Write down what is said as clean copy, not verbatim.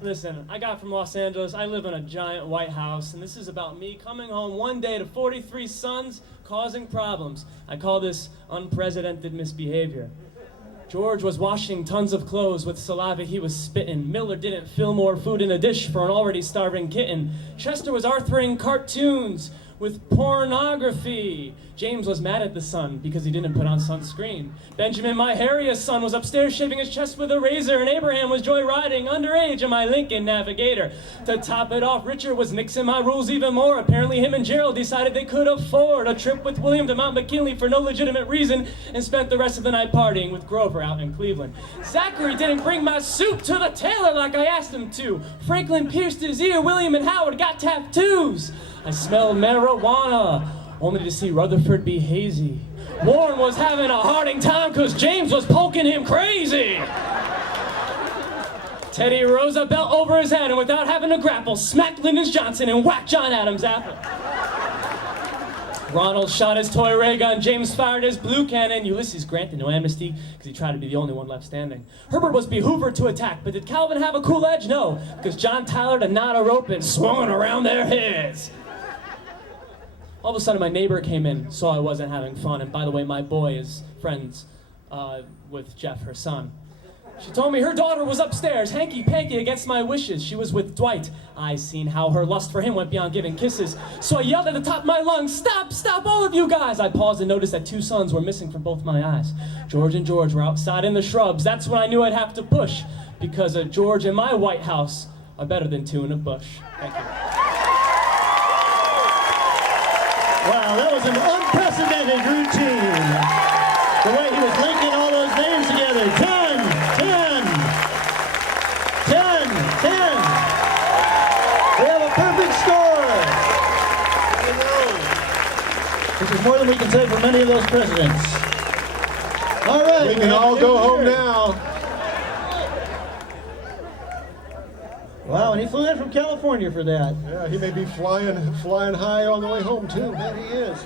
Listen, I got from Los Angeles. I live in a giant white house, and this is about me coming home one day to 43 sons causing problems. I call this unprecedented misbehavior. George was washing tons of clothes with saliva he was spitting. Miller didn't fill more food in a dish for an already starving kitten. Chester was authoring cartoons with pornography. James was mad at the son because he didn't put on sunscreen. Benjamin, my hairiest son, was upstairs shaving his chest with a razor, and Abraham was joyriding underage in my Lincoln Navigator. To top it off, Richard was nixing my rules even more. Apparently him and Gerald decided they could afford a trip with William to Mount McKinley for no legitimate reason and spent the rest of the night partying with Grover out in Cleveland. Zachary didn't bring my suit to the tailor like I asked him to. Franklin pierced his ear. William and Howard got tattoos. I smelled marijuana, only to see Rutherford be hazy. Warren was having a harding time because James was poking him crazy. Teddy rose a belt over his head and without having to grapple, smacked Lyndon Johnson and whacked John Adams after. Ronald shot his toy ray gun, James fired his blue cannon, Ulysses granted no amnesty because he tried to be the only one left standing. Herbert was behoovered to attack, but did Calvin have a cool edge? No, because John Tyler a knot a rope and swung it around their heads. All of a sudden, my neighbor came in, saw I wasn't having fun, and by the way, my boy is friends with Jeff, her son. She told me her daughter was upstairs, hanky-panky against my wishes. She was with Dwight. I seen how her lust for him went beyond giving kisses. So I yelled at the top of my lungs, "Stop, stop, all of you guys!" I paused and noticed that two sons were missing from both my eyes. George and George were outside in the shrubs. That's when I knew I'd have to push, because George and my White House are better than two in a bush. Thank you. Wow, that was an unprecedented routine. The way he was linking all those names together. 10, 10, 10, 10. We have a perfect score. Which is more than we can say for many of those presidents. All right. We can all go home now. Wow, and he flew in from California for that. Yeah, he may be flying high on the way home too. Maybe he is.